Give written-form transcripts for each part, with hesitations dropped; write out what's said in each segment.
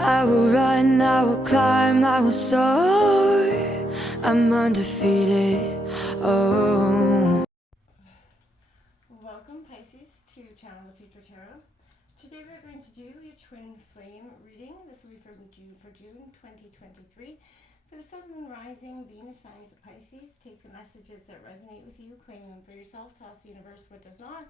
I will run, I will climb, I will soar. I'm undefeated. Oh. Welcome Pisces to Channel the Future Tarot. Today we're going to do your twin flame reading. This will be for June 2023. For the Sun, Moon, Rising, Venus signs of Pisces, take the messages that resonate with you, claim them for yourself, toss the universe what does not.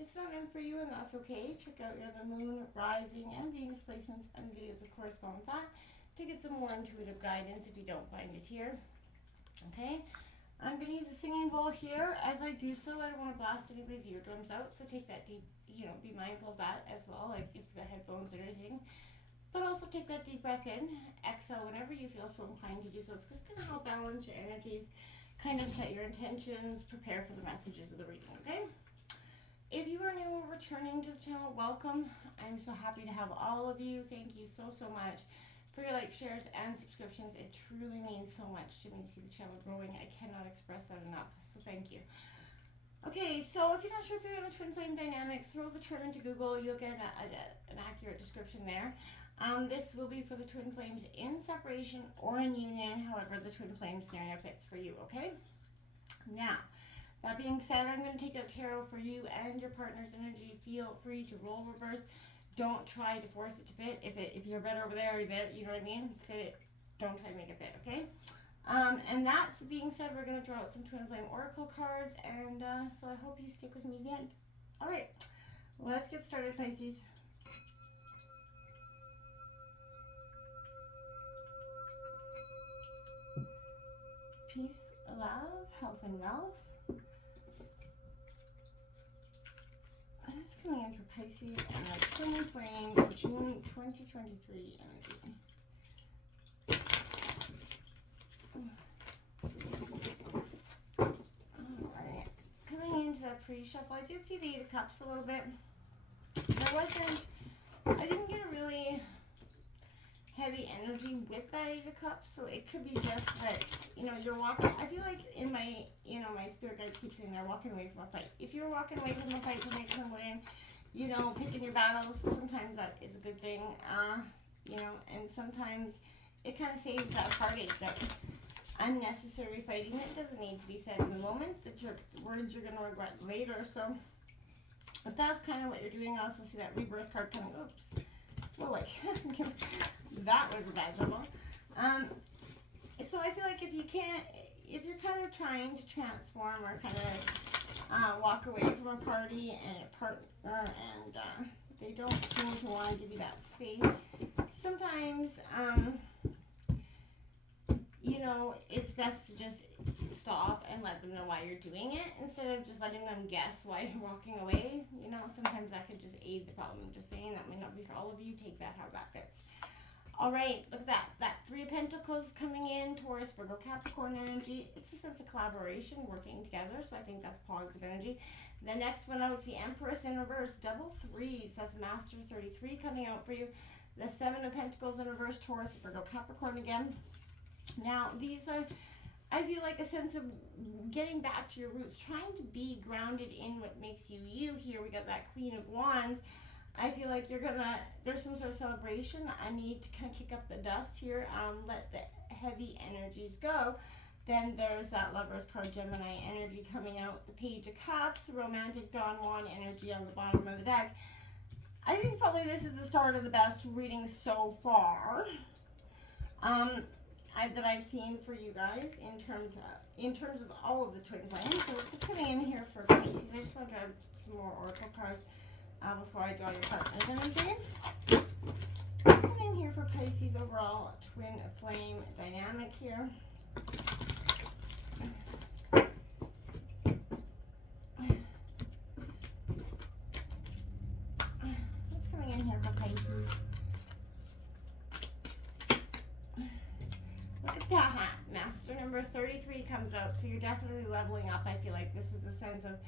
It's not meant for you and that's okay. Check out your other Moon, Rising, and Venus placements and videos that correspond with that to get some more intuitive guidance if you don't find it here. Okay, I'm going to use a singing bowl here. As I do so, I don't want to blast anybody's eardrums out, so take that deep, be mindful of that as well, like if the headphones or anything. But also take that deep breath in, exhale whenever you feel so inclined to do so. It's just going to help balance your energies, kind of set your intentions, prepare for the messages of the reading, okay? If you are new or returning to the channel, welcome. I'm so happy to have all of you. Thank you so much for your likes, shares, and subscriptions. It truly means so much to me to see the channel growing. I cannot express that enough, so thank you. Okay, so if you're not sure if you're in a twin flame dynamic, throw the term into Google. You'll get an accurate description there. This will be for the twin flames in separation or in union, however the twin flame scenario fits for you, okay? Now, that being said, I'm going to take out tarot for you and your partner's energy. Feel free to roll reverse. Don't try to force it to fit. If you're better over there, you know what I mean? Fit it. Don't try to make it fit, okay? And that's being said, we're going to draw out some twin flame oracle cards, and so I hope you stick with me again. All right, let's get started, Pisces. Peace, love, health, and wealth. That's coming in for Pisces and our twin flame for June 2023 energy. Alright, coming into that pre-shuffle, I did see the Eight of Cups a little bit. I didn't get a really heavy energy with that Eight of Cups, so it could be just that, you're walking. I feel like in my, my spirit guides keep saying they're walking away from a fight. If you're walking away from a fight to make some win, picking your battles, sometimes that is a good thing, and sometimes it kind of saves that heartache, that unnecessary fighting that doesn't need to be said in the moment, that words you're going to regret later. So if that's kind of what you're doing, I also see that rebirth card coming. Oops. Well, like, that was a bad jumble. So I feel like if you're kind of trying to transform or kind of walk away from a party and a partner, and they don't seem to want to give you that space, sometimes, it's best to just stop and let them know why you're doing it instead of just letting them guess why you're walking away. Sometimes that could just aid the problem. I'm just saying that may not be for all of you. Take that how that fits. All right, look at that. That Three of Pentacles coming in, Taurus, Virgo, Capricorn energy. It's a sense of collaboration, working together, so I think that's positive energy. The next one out is the Empress in reverse, double threes. That's Master 33 coming out for you. The Seven of Pentacles in reverse, Taurus, Virgo, Capricorn again. Now, these are, I feel like, a sense of getting back to your roots, trying to be grounded in what makes you you. Here we got that Queen of Wands. I feel like there's some sort of celebration. I need to kind of kick up the dust here, let the heavy energies go. Then there's that Lover's card, Gemini energy coming out, the Page of Cups, romantic Don Juan energy on the bottom of the deck. I think probably this is the start of the best reading so far. That I've seen for you guys in terms of all of the twin flames. So it's coming in here for Pisces. I just want to draw some more oracle cards before I draw your partner's energy. It's coming in here for Pisces overall twin flame dynamic here. What's coming in here for Pisces? Look at that. Master number 33 comes out, so you're definitely leveling up. I feel like this is a sense of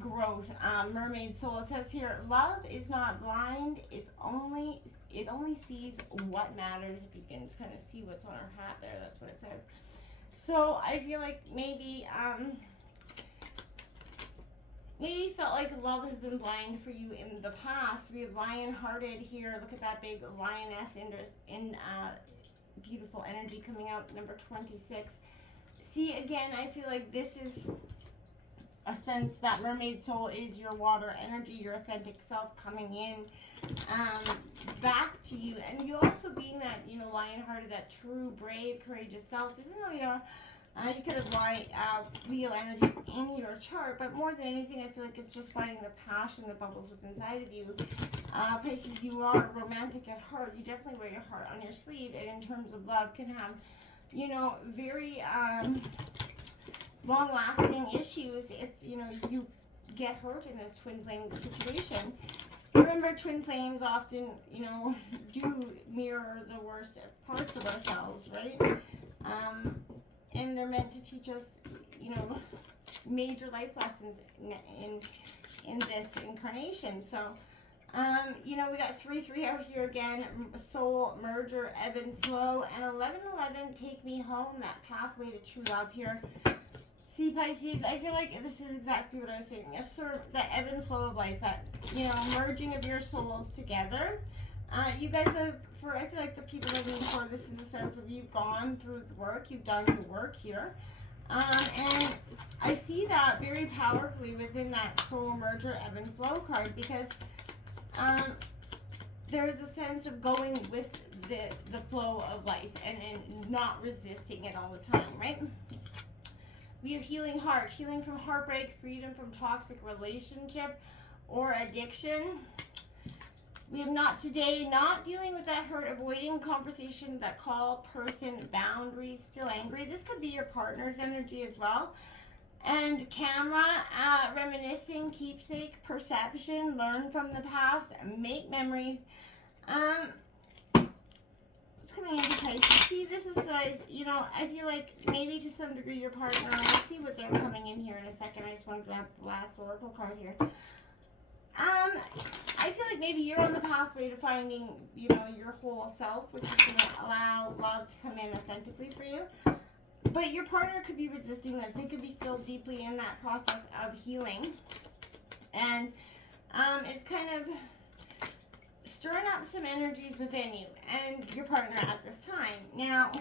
growth. Mermaid soul. It says here, love is not blind. It only sees what matters. If you can kind of see what's on her hat there, that's what it says. So I feel like maybe maybe you felt like love has been blind for you in the past. We have lion-hearted here. Look at that big lioness in beautiful energy coming out, number 26. See, again, I feel like this is a sense that mermaid soul is your water energy, your authentic self coming in back to you. And you also being that, you know, lion-hearted, that true, brave, courageous self, even though you're you could have Leo energies in your chart, but more than anything, I feel like it's just finding the passion that bubbles within inside of you. Pisces, you are romantic at heart. You definitely wear your heart on your sleeve, and in terms of love, can have, you know, very long-lasting issues if, you know, you get hurt in this twin flame situation. Remember, twin flames often, you know, do mirror the worst parts of ourselves, right? And they're meant to teach us, you know, major life lessons in this incarnation. So, you know, we got 3-3 out here again, soul, merger, ebb and flow, and 11-11, take me home, that pathway to true love here. See, Pisces, I feel like this is exactly what I was saying. Yes, sir, the ebb and flow of life, that, you know, merging of your souls together. You guys have, I feel like the people that mean for, this is a sense of you've gone through the work, you've done the work here. And I see that very powerfully within that soul merger ebb and flow card, because there's a sense of going with the flow of life and not resisting it all the time, right? We have healing heart, healing from heartbreak, freedom from toxic relationship or addiction. We have not dealing with that hurt, avoiding conversation, that call, person, boundaries, still angry. This could be your partner's energy as well. And camera, reminiscing, keepsake, perception, learn from the past, make memories. It's coming into Pisces. See, this is, you know, I feel like maybe to some degree your partner, let's see what they're coming in here in a second. I just want to grab the last oracle card here. I feel like maybe you're on the pathway to finding, you know, your whole self, which is going to allow love to come in authentically for you. But your partner could be resisting this. They could be still deeply in that process of healing. And it's kind of stirring up some energies within you and your partner at this time. Now,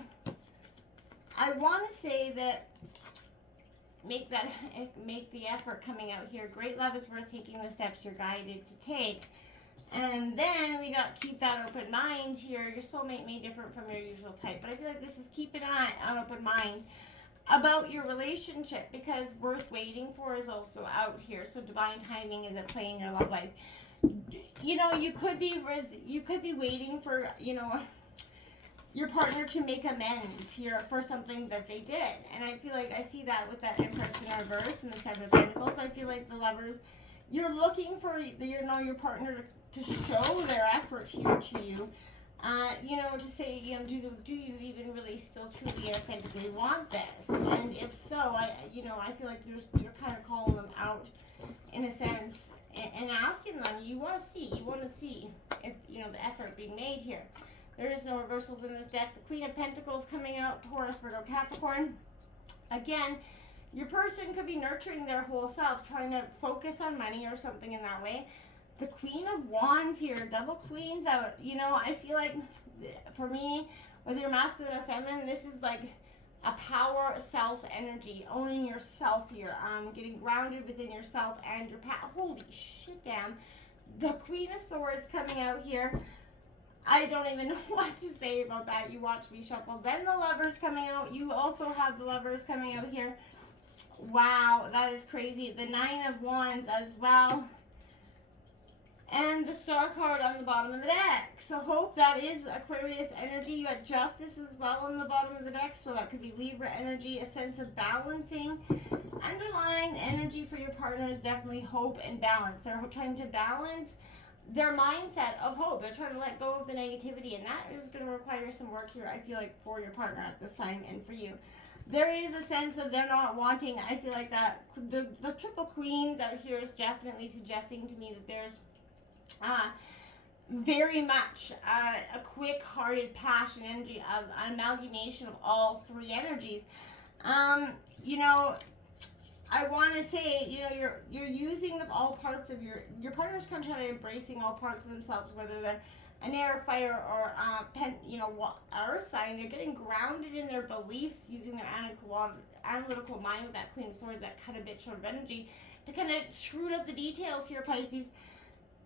I want to say that make the effort coming out here. Great love is worth taking the steps you're guided to take. And then we got keep that open mind here. Your soulmate may differ from your usual type, but I feel like this is keep an open mind about your relationship, because worth waiting for is also out here. So divine timing is at play in your love life. You know, you could be waiting for, you know, your partner to make amends here for something that they did. And I feel like I see that with that Empress in reverse and the Seven of Pentacles. I feel like the lovers, you're looking for, you know, your partner to show their effort here to you. You know, to say, you know, do you even really still truly authentically want this? And if so, I feel like you're kind of calling them out in a sense and asking them, you want to see if, you know, the effort being made here. There is no reversals in this deck. The Queen of Pentacles coming out, Taurus, Virgo, Capricorn. Again, your person could be nurturing their whole self, trying to focus on money or something in that way. The Queen of Wands here, double queens out. You know, I feel like for me, whether you're masculine or feminine, this is like a power self energy, owning yourself here, getting grounded within yourself and your path. Holy shit, damn. The Queen of Swords coming out here. I don't even know what to say about that. You watch me shuffle. Then the Lovers coming out. You also have the Lovers coming out here. Wow, that is crazy. The Nine of Wands as well. And the Star card on the bottom of the deck. So hope that is Aquarius energy. You got Justice as well on the bottom of the deck. So that could be Libra energy, a sense of balancing. Underlying energy for your partner is definitely hope and balance. They're trying to balance their mindset of hope. They're trying to let go of the negativity, and that is going to require some work here, I feel like, for your partner at this time and for you. There is a sense of they're not wanting, I feel like that the Triple Queens out here is definitely suggesting to me that there's very much a quick-hearted passion energy, of an amalgamation of all three energies. You know, I want to say, you know, you're using all parts of your partner's kind of embracing all parts of themselves, whether they're an air, fire, or earth sign. They're getting grounded in their beliefs, using their analytical mind with that Queen of Swords, that kind of bit short of energy, to kind of shrewd up the details here, Pisces.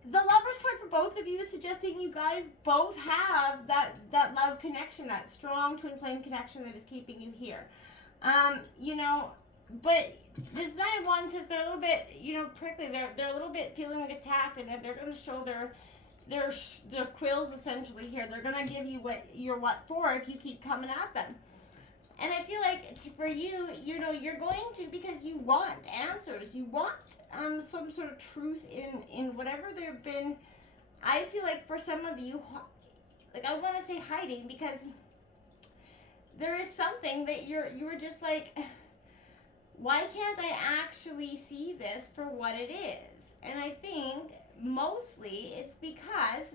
The Lovers card for both of you is suggesting you guys both have that love connection, that strong twin flame connection that is keeping you here. You know, but this Knight of Wands says they're a little bit, you know, prickly. They're a little bit feeling like attacked, and they're going to show their quills essentially here. They're going to give you what you're what for if you keep coming at them. And I feel like for you, you know, you're going to, because you want answers. You want some sort of truth in whatever they've been. I feel like for some of you, like I want to say hiding, because there is something that you were just like, why can't I actually see this for what it is? And I think mostly it's because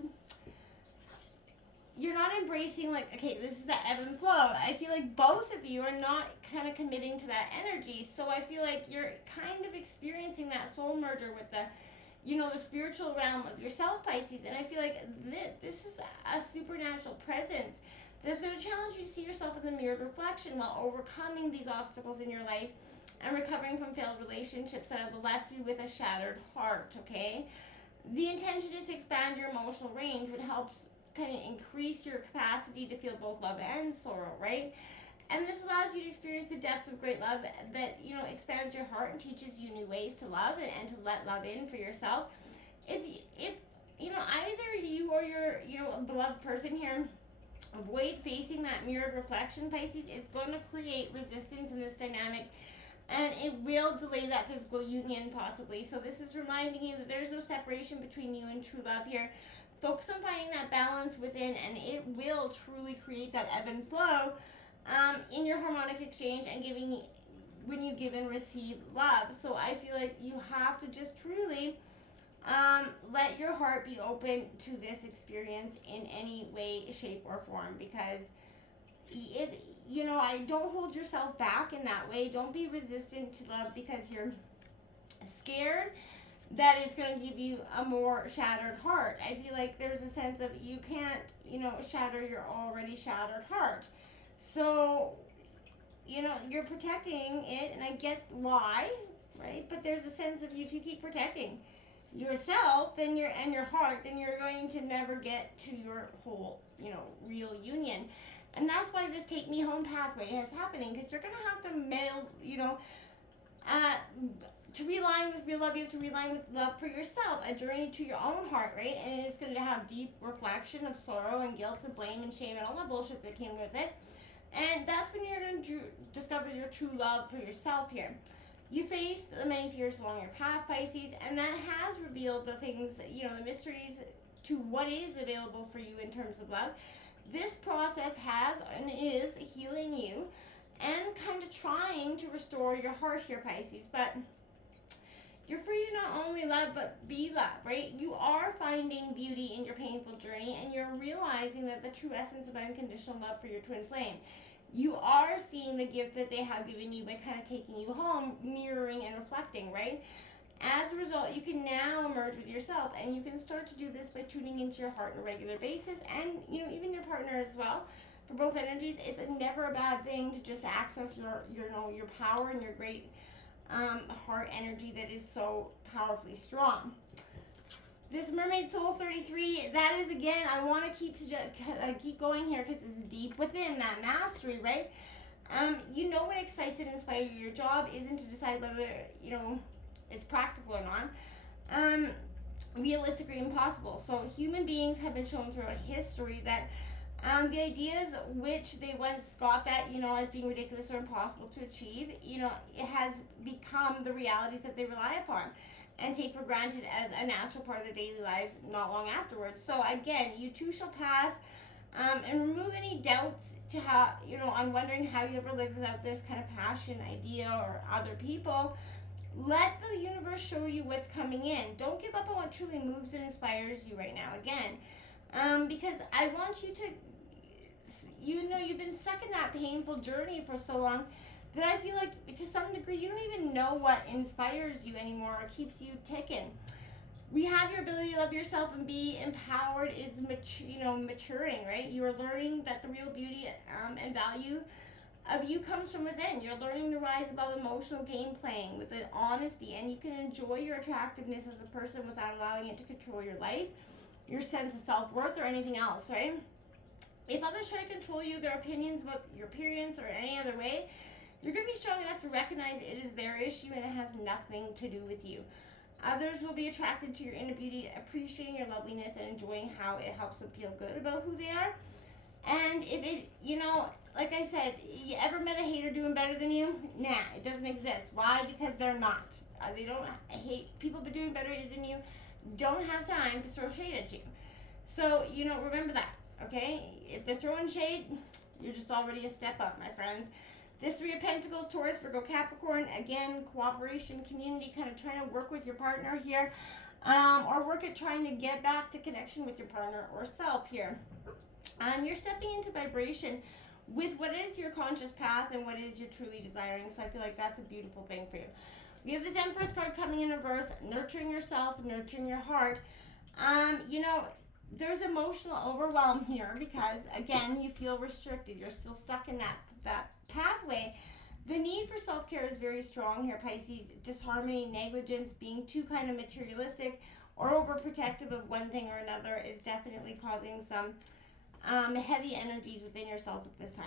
you're not embracing, like, okay, this is the ebb and flow. I feel like both of you are not kind of committing to that energy. So I feel like you're kind of experiencing that soul merger with the, you know, the spiritual realm of yourself, Pisces. And I feel like this is a supernatural presence that's going to challenge you to see yourself in the mirrored reflection while overcoming these obstacles in your life and recovering from failed relationships that have left you with a shattered heart, okay? The intention is to expand your emotional range, which helps kind of increase your capacity to feel both love and sorrow, right? And this allows you to experience the depth of great love that, you know, expands your heart and teaches you new ways to love and to let love in for yourself. If you know, either you or your, you know, a beloved person here, avoid facing that mirrored reflection, Pisces. It's going to create resistance in this dynamic, and it will delay that physical union possibly. So this is reminding you that there's no separation between you and true love here. Focus on finding that balance within, and it will truly create that ebb and flow in your harmonic exchange and giving, when you give and receive love. So I feel like you have to just truly let your heart be open to this experience in any way, shape, or form, because you know, I don't hold yourself back in that way. Don't be resistant to love because you're scared that it's going to give you a more shattered heart. I feel like there's a sense of you can't, you know, shatter your already shattered heart. So, you know, you're protecting it, and I get why, right? But there's a sense of if you keep protecting yourself and your heart, then you're going to never get to your whole, you know, real union. And that's why this take me home pathway is happening, because you're going to have to mail, you know, to realign with real love, you have to realign with love for yourself, a journey to your own heart, right? And it's going to have deep reflection of sorrow and guilt and blame and shame and all that bullshit that came with it. And that's when you're going to discover your true love for yourself here. You face the many fears along your path, Pisces, and that has revealed the things, you know, the mysteries to what is available for you in terms of love. This process has and is healing you and kind of trying to restore your heart here, Pisces. But you're free to not only love, but be loved, right? You are finding beauty in your painful journey, and you're realizing that the true essence of unconditional love for your twin flame. You are seeing the gift that they have given you by kind of taking you home, mirroring and reflecting, right? As a result, you can now merge with yourself, and you can start to do this by tuning into your heart on a regular basis, and, you know, even your partner as well. For both energies, it's never a bad thing to just access your power and your great heart energy that is so powerfully strong. This Mermaid Soul 33, that is, again, I want to keep going here because it's deep within that mastery, right? You know what excites and inspires you. Your job isn't to decide whether, you know, it's practical or not. Realistic or impossible. So human beings have been shown throughout history that the ideas which they once scoffed at, you know, as being ridiculous or impossible to achieve, you know, it has become the realities that they rely upon and take for granted as a natural part of their daily lives not long afterwards. So again, you too shall pass, and remove any doubts to how, you know, on wondering how you ever lived without this kind of passion, idea, or other people. Let the universe show you what's coming in. Don't give up on what truly moves and inspires you right now, again. Because I want you to, you know, you've been stuck in that painful journey for so long that I feel like to some degree you don't even know what inspires you anymore or keeps you ticking. We have your ability to love yourself and be empowered is maturing, right? You are learning that the real beauty and value of you comes from within. You're learning to rise above emotional game playing with honesty, and you can enjoy your attractiveness as a person without allowing it to control your life, your sense of self-worth, or anything else, right? If others try to control you, their opinions about your appearance or any other way, you're going to be strong enough to recognize it is their issue and it has nothing to do with you. Others will be attracted to your inner beauty, appreciating your loveliness and enjoying how it helps them feel good about who they are. And if it, like I said, you ever met a hater doing better than you? Nah, it doesn't exist. Why? Because they're not. They don't hate people doing better than you. Don't have time to throw shade at you. So, remember that, okay? If they're throwing shade, you're just already a step up, my friends. This Three of Pentacles, Taurus, Virgo, Capricorn, again, cooperation, community, kind of trying to work with your partner here, or work at trying to get back to connection with your partner or self here. You're stepping into vibration with what is your conscious path and what is you're truly desiring, so I feel like that's a beautiful thing for you. We have this Empress card coming in reverse, nurturing yourself, nurturing your heart. There's emotional overwhelm here because, again, you feel restricted. You're still stuck in that pathway. The need for self-care is very strong here, Pisces. Disharmony, negligence, being too kind of materialistic or overprotective of one thing or another is definitely causing some heavy energies within yourself at this time.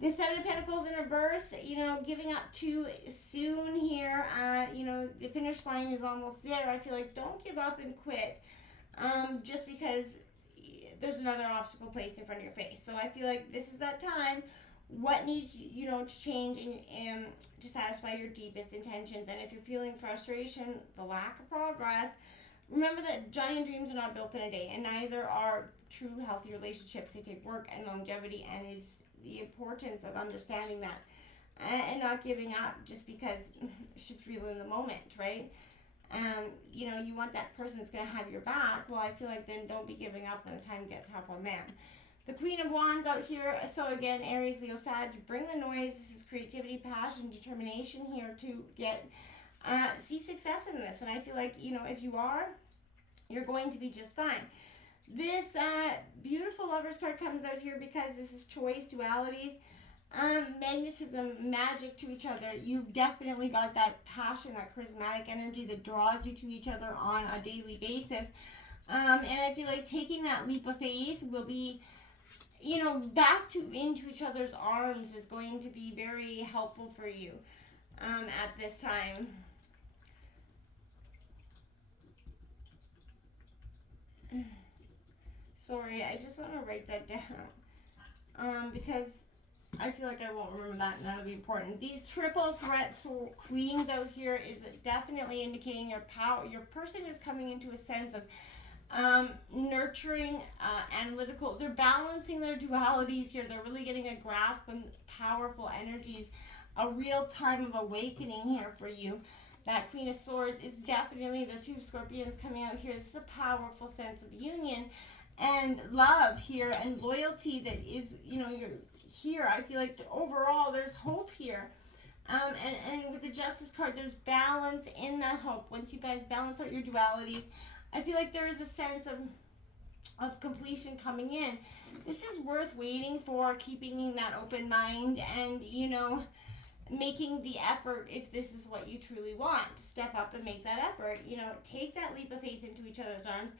The Seven of Pentacles in reverse, giving up too soon here. The finish line is almost there. I feel like don't give up and quit just because there's another obstacle placed in front of your face. So I feel like this is that time. What needs, to change and to satisfy your deepest intentions. And if you're feeling frustration, the lack of progress, remember that giant dreams are not built in a day, and neither are true healthy relationships. They take work and longevity, and it's the importance of understanding that and not giving up just because it's just real in the moment, right? You want that person that's going to have your back. Well, I feel like then don't be giving up when the time gets tough on them. The Queen of Wands out here. So again, Aries, Leo, Sag, bring the noise. This is creativity, passion, determination here to get see success in this. And I feel like, if you are, you're going to be just fine. This beautiful Lovers card comes out here because this is choice, dualities, magnetism, magic to each other. You've definitely got that passion, that charismatic energy that draws you to each other on a daily basis. And I feel like taking that leap of faith will be, back into each other's arms is going to be very helpful for you at this time. Sorry, I just want to write that down because I feel like I won't remember that, and that'll be important. These triple threat queens out here is definitely indicating your power. Your person is coming into a sense of nurturing, analytical. They're balancing their dualities here. They're really getting a grasp on powerful energies. A real time of awakening here for you. That Queen of Swords is definitely the two Scorpions coming out here. This is a powerful sense of union and love here and loyalty that is, you're here. I feel like overall there's hope here. And with the Justice card, there's balance in that hope. Once you guys balance out your dualities, I feel like there is a sense of completion coming in. This is worth waiting for, keeping that open mind and, making the effort if this is what you truly want. Step up and make that effort. Take that leap of faith into each other's arms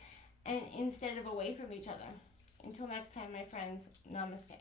and instead of away from each other. Until next time, my friends, namaste.